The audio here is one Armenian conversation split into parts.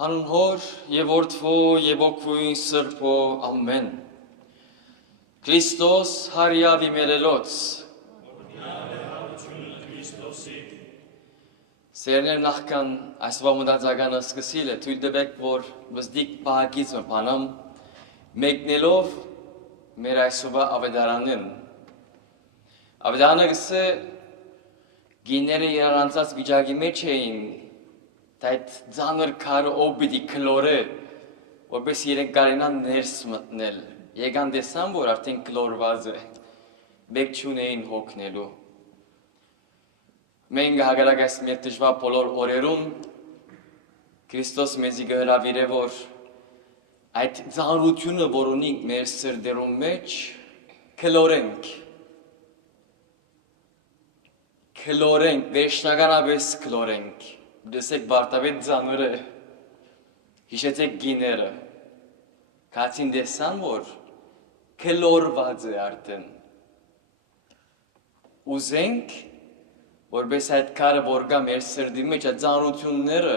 Հանուն հոր և որդվո և ոգվույն սրբո ամեն։ Քրիստոս հարյավ իմերելոց։ Սերներ նախքան այսվա մտածականը սկսիլ է թույլ տվեք, որ վզդիկ պահակից մպանամ մեկնելով մեր այսվա ավետարանին։ Ավետարանը գսե գիները երարանցած վիճակի մեջ էին այդ ձանր քարը ով պիտի քլորը, որպես իրենք կարենան ներս մտնել։ Եկան տեսան, որ արդեն քլորված է, մեկ չունեին հոգնելու։ Մենք հակառակ այս մեր դժվար բոլոր օրերում Քրիստոս մեզի կհրավիրե, որ այդ ծանրությունը, որ ունենք մեր սրտերում մեջ, քլորենք, վերջնականապես քլորենք։ Դեսեք բարտավետ ձանուրը, հիշեցեք գիները, կացին դեսան, որ քլորված է արդեն։ Ուզենք, որպես այդ քարը որ կա մեր սրտի մեջ, այդ ծանրությունները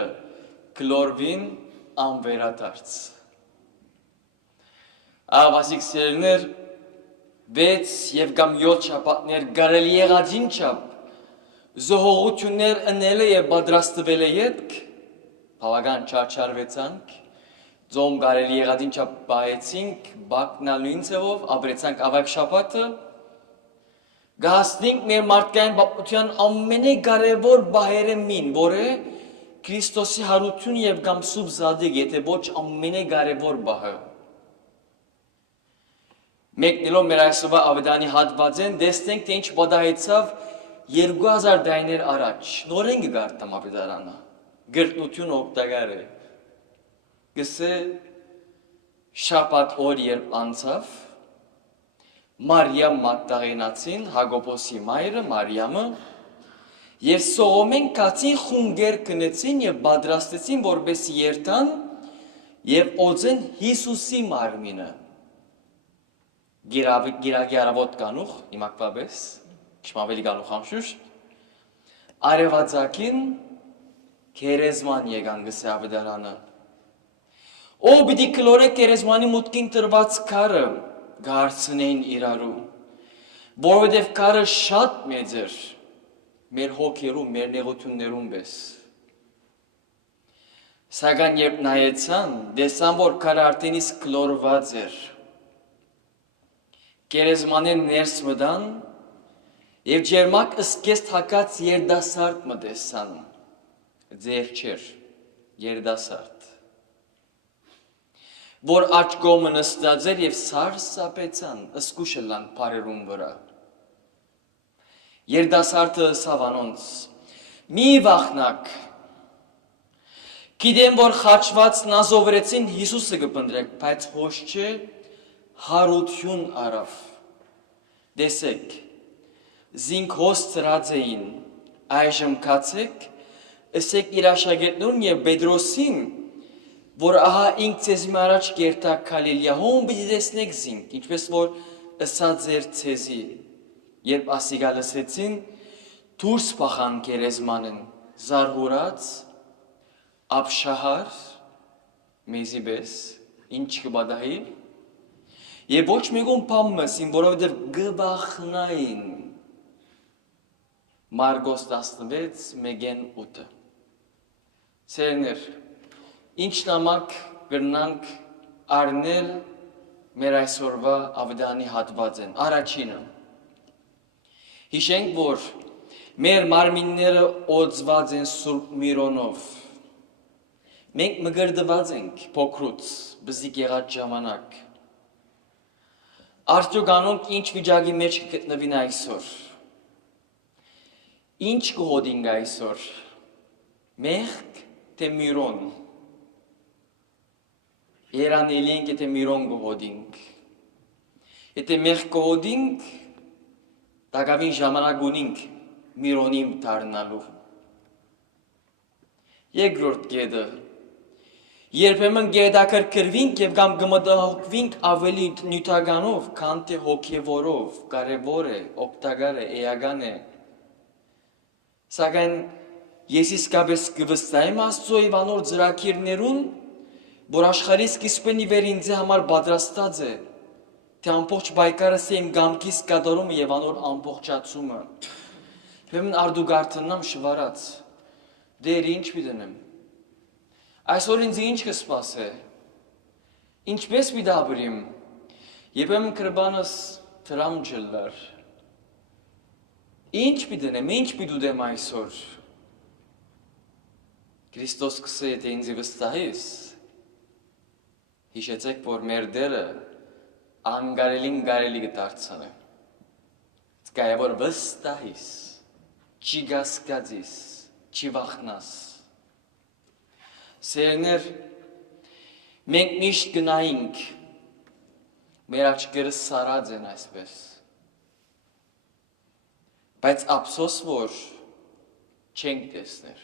քլորվին անվերադարձ։ Աղվասիկ սերներ, 6 և կամ 7 շաբաթներ կարելի եղածին չափ զոհողություններ ընելը և պատրաստվել է ետք, բավական չարչարվեցանք, ձոմ կարելի եղածին չափ բայեցինք, բակնալույն ձևով, ապրեցանք ավակ շաբաթը, գահասնինք մեր մարդկային պատմության ամենակարևոր բահերը մին, որ է Քրիստոսի հարություն և կամ սուբ զադիկ, եթե ոչ ամենակարևոր բահը։ Մեկնելով մեր այսօրվա ավետարանի հատվածեն, տեսնենք, թե ինչ պատահեցավ 2000 տարիներ առաջ, նորեն կգարտամ ավետարանը, գրտնություն օգտակար է, գսե շաբաթ օր երբ անցավ, Մարիամ Մագդաղենացին, Հակոբոսի մայրը, Մարիամը, և Սողոմեն կացին խունգեր կնեցին և պատրաստեցին, որպես երթան և օձեն Հիսուսի մարմինը, գիրակի առավոտ կանուխ, իմակվապես, Չմավելի գալու խամշուշ, արևածագին կերեզման եկան գսե ավետարանը։ Ով պիտի քլորե կերեզմանի մուտքին տրված քարը գարցնեին իրարու, որովհետև քարը շատ մեծ էր մեր հոգերում, մեր նեղություններում պես։ Սակայն երբ նայեցան, տեսան, որ քարը արդեն իսկ քլորված էր։ Կերեզմանեն ներս մտան և ջերմակ ըսկեստ հակած երդասարդ մտեսան, ձեր չեր, երդասարդ, որ աջ կողմը նստած էր և սարսափեցան, ըսկուշ ըլան փարերուն վրա։ Երդասարդը ըսավ անոնց, մի վախնաք, գիտեմ, որ խաչվածն ազովրեցին Հիսուսը կպնդրեք, բայց ոչ չէ հարություն արավ։ Տեսեք, զինք հոս ծրած էին, այժմ կացեք, ըսեք իր աշակերտներուն և Պետրոսին, որ ահա ինք ձեզի առաջ կերտակ Գալիլեայում պիտի տեսնեք զինք, ինչպես որ ըսած էր ձեզի, երբ ասիկա լսեցին, դուրս փախան կերեզմանեն, զարհուրած, ապշահար, մեզի պես, ինչ կպատահի, և ոչ մեկուն բան մսին, որովհետև կվախնային։ Մարգոս 16, 1-8 Սերներ, ինչ նամակ կրնանք արնել մեր այսօրվա ավետարանի հատվածեն, առաջինը։ Հիշենք, որ մեր մարմինները օծված են Սուրբ Միրոնով։ Մենք մգրդված ենք փոքրուց, բզիկ եղած ժամանակ։ Արդյոք անոնք ինչ վիճակի մեջ կգտնվին այսօր։ Ինչ կհոդինք այսօր, մեղք թե միրոն, երանելի ենք, եթե միրոն կհոդինք, եթե մեղք կհոդինք, տակավին ժամանակ ունենք միրոնիմ դառնալու։ Երկրորդ կետը, երբեմն գետաքրքրվինք և կամ կմտահոգվինք ավելի նյութականով, քան թե հոգևորով, կարևոր է, օգտակար է, էական է։ Սակայն ես իսկապես կվստահեմ Աստծո եւ անոր ծրագիրներուն, որ աշխարհի սկիզբն ի վեր ինձ համար պատրաստած է, թե ամբողջ բայկարս իմ գամքիս կատարումը եւ անոր ամբողջացումը։ Ուրեմն արդուգարտնամ շվարած, դեր ինչ պիտենեմ։ Այսօր ինձ ինչ կսպասե։ Ինչպես պիտաբրիմ։ Եբեմ կրբանս տրամ ջլար։ Ինչ պիտենեմ, ինչ պիտուդեմ այսօր։ Քրիստոս կսե եթե ինձ վստահես, հիշեցեք, որ մեր դերը անգարելին գարելի կդարձնե։ Սկայ որ վստահես, չի գասկածես, չի վախնաս։ Սերներ, մենք միշտ գնայինք, մեր աչքերը սարած են այսպես։ Բայց ափսոս որ չենք տեսներ։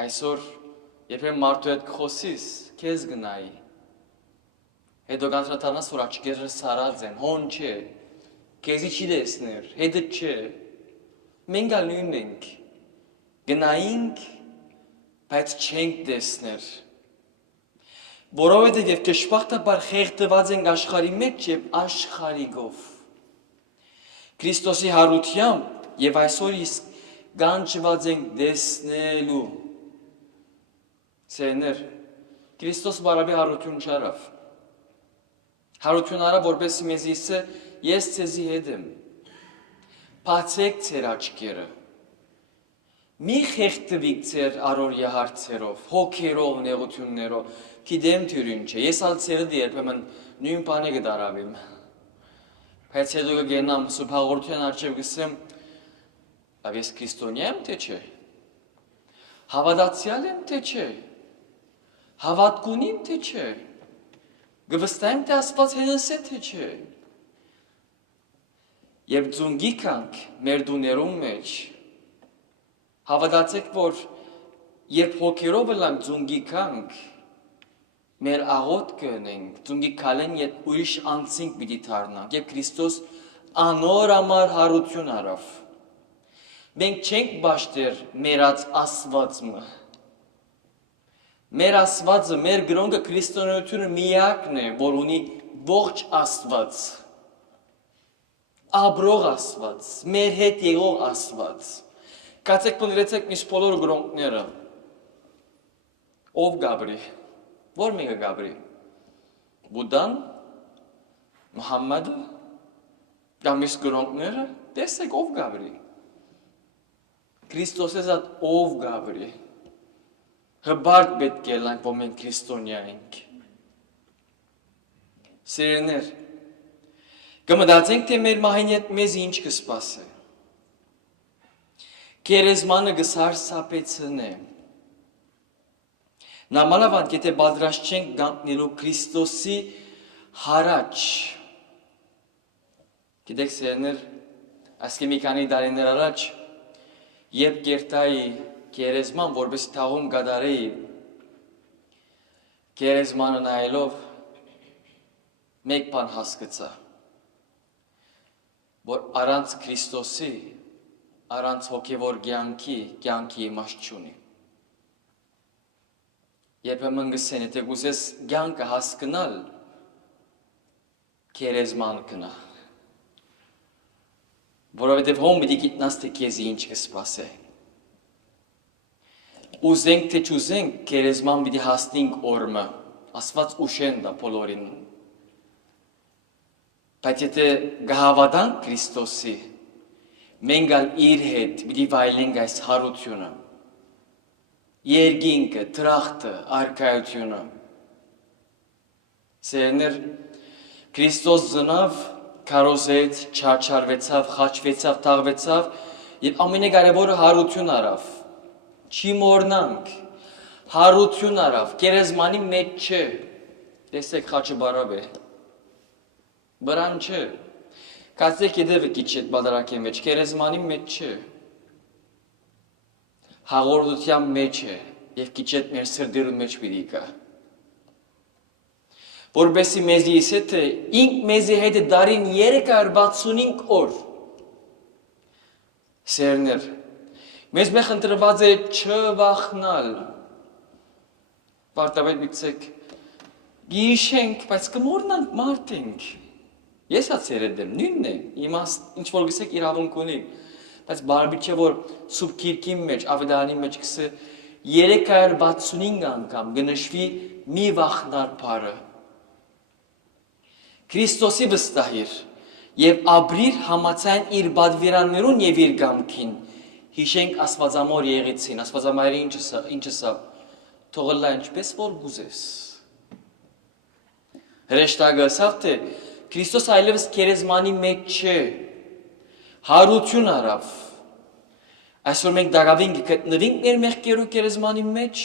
Այսօր երբեմն մարդու հետ խոսիս, քեզ գնայի։ Հետո կանտրատանաս որ աչքերը սարած են, հոն չէ, քեզի չի տեսներ, հետը չէ։ Մենք ալ նույնն ենք, գնայինք, բայց չենք տեսներ։ Որովհետև եւ ճշմարտաբար խեղդված ենք աշխարհի մեջ եւ աշխարհիկով։ Քրիստոսի հարությամբ եւ այսօր իսկ գանչված ենք տեսնելու։ Սերներ, Քրիստոս բարաբի հարություն չարավ։ Հարություն արավ, որպեսզի մեզ իսե, ես ցեզի հետ եմ։ Բացեք ձեր աչքերը։ Մի խեղդվիկ ձեր առօրյա հարցերով, հոգերով, նեղություններով, գիտեմ թյուր ինչ է։ Ես ալ ցերդի երբեմն նույն բանը կդարավեմ։ Բայց հետո կգնամ սուրբ հաղորդության առջև գսեմ, լավ ես քրիստոնյա եմ թե չէ։ Հավատացյալ եմ թե չէ։ Հավատքուն եմ թե չէ։ Գվստահեմ թե Աստված հետս է թե չէ։ Եվ ձունգի կանք մեր դուներում մեջ հավատացեք, որ երբ հոգերով լանք ձունգի կանք մեր աղոտ կնենք, ձունգի կալեն ետ ուրիշ անցինք պիտի թարնանք, և Քրիստոս անոր համար հարություն արավ։ Մենք չենք բաշտեր մերած ասվածմը։ Մեր ասվածը, մեր գրոնգը քրիստոնեությունը միակն է, որ ունի ողջ աստված, աբրող աստված, մեր հետ եղող աստված։ Կացեք պնդրեցեք միս բոլոր գրոնգները, ով գաբրի, որ մեկը գաբրի, Բուդան, Մուհամմադը, կամ միս գրոնգները, տեսեք ով գաբրի, Քրիստոս էզատ ով գաբրի, հբարդ պետք է լանք, որ մենք քրիստոնյա ենք։ Սիրելիներ, կմտածենք, թե մեր մահին հետ մեզ ինչ կսպասե։ Գերեզմանը կսարսափեցնե։ Նամանավանդ, եթե պատրաստ չենք գանքնելու Քրիստոսի հարաճ։ Գիտեք, սիրելիներ, ասկե մի քանի տարիներ առաջ, երբ կերտայի գերեզման, որպես թաղում կդարեի, գերեզմանը նայելով մեկ բան հասկացա, որ առանց Քրիստոսի, առանց հոգևոր կյանքի իմաստ չունի։ Երբեմն գսեն, եթե գուզես կյանքը հասկանալ, գերեզման կնա։ Որովհետև հոն պիտի գիտնաս, թե քեզի ինչ կսպասե։ Ուզենք թե չուզենք, գերեզման պիտի հասնենք օրը, Աստված ուշեն դա բոլորին։ Բայց եթե գահավատանք Քրիստոսի, մենք ալ իր հետ պիտի վայելենք այս հարությունը, երկինքը, տրախտը, արքայությունը։ Սերներ, Քրիստոս ծնավ, քարոզեց, չարչարվեցավ, խաչվեցավ, թաղվեցավ եւ ամենակարևորը հարություն արավ։ Չի մորնանք, հարություն արավ, գերեզմանի մեջ չէ, տեսեք խաչը բարավ է, բրան չէ, կացեք եդևը կիչ էտ բադարակի մեջ, գերեզմանի մեջ չէ, հաղորդության մեջ է և կիչ էտ մեր սրդերու մեջ պիտի կա, որբեսի մեզի իսե թե ինք մեզի հետ դարին 365 օր, սերներ, Մեզ մեխ ընտրված է չվախնալ։ Պարտավետ միգցեք, գիշենք, բայց կմորնանք մարդ ենք։ Ես հացերեդ եմ, նույնն է, ինչ-որ գսեք իրավունք ունի, բայց բարբի չէ, որ սուպ կիրկի մեջ, ավետարանի մեջ կսը 365 անգամ գնշվի մի վախնար պարը։ Քրիստոսի վստահիր և աբրիր համացայն իր բադվիրաններուն և իր գամքին, հիշենք ասվածամոր եղեցին, ասվածամայրի ինչը սա, թողըլլա ինչպես որ գուզես։ Հրեշտագը ասավ, թե Քրիստոս այլևս կերեզմանի մեջ չէ, հարություն արավ։ Այսօր մենք դարավին գտնվինք մեր մեղքերու կերեզմանի մեջ,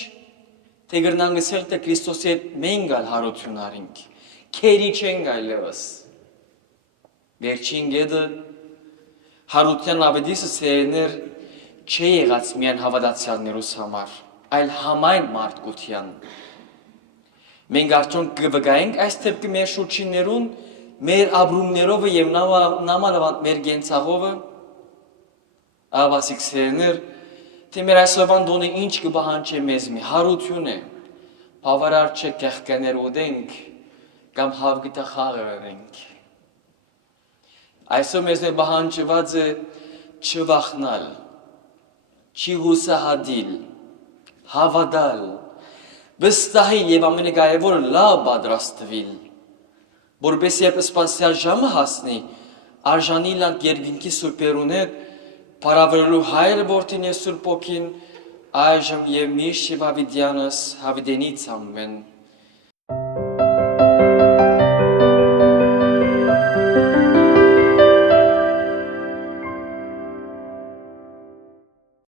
թե գրնան գսել, թե Քրիստոսի հետ մենք ալ հարություն արինք, քերի չենք այլևս։ Վերջին գեդը հարության ավետիսը սերեներ չէ եղած միայն հավատացյալներուս համար, այլ համայն մարդկության։ Մենք արդյոք կվգայենք այս թեպքի մեր շուրջիններուն, մեր ապրումներովը և նամանավանդ մեր գենցաղովը, ավասիկ սերներ, թե մեր այսօրվան դոնը ինչ կբահանչ է մեզ մի, հարություն է, բավարար չէ կեղկաներ ուդենք, կամ հավգիտա խաղեր ենք։ Այսօր մեզ մեր բահանջված է չվախնալ, չի հուսահադիլ, հավադալ, վստահիլ և ամենակարևորը լավ պատրաստվել, որպես երբ սպասյալ ժամը հասնի, արժանի լանք երկինքի սուրբերուն հետ, պարավրելու հայրը որդին և սուրբ ոգին, այժմ և միշտ և հավիդյանս հավիդենից ամեն։